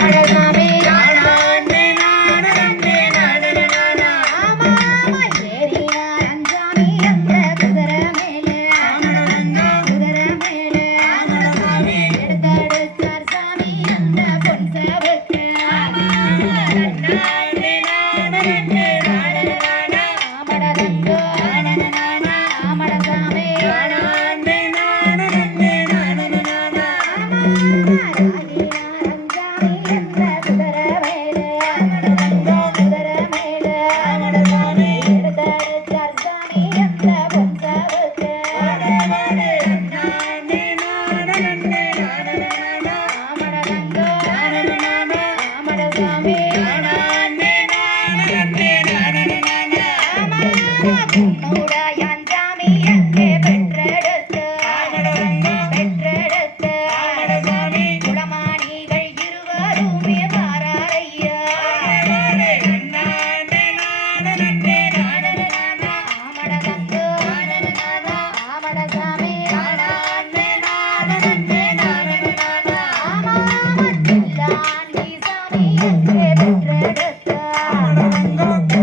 Yeah. Thank you. Come on.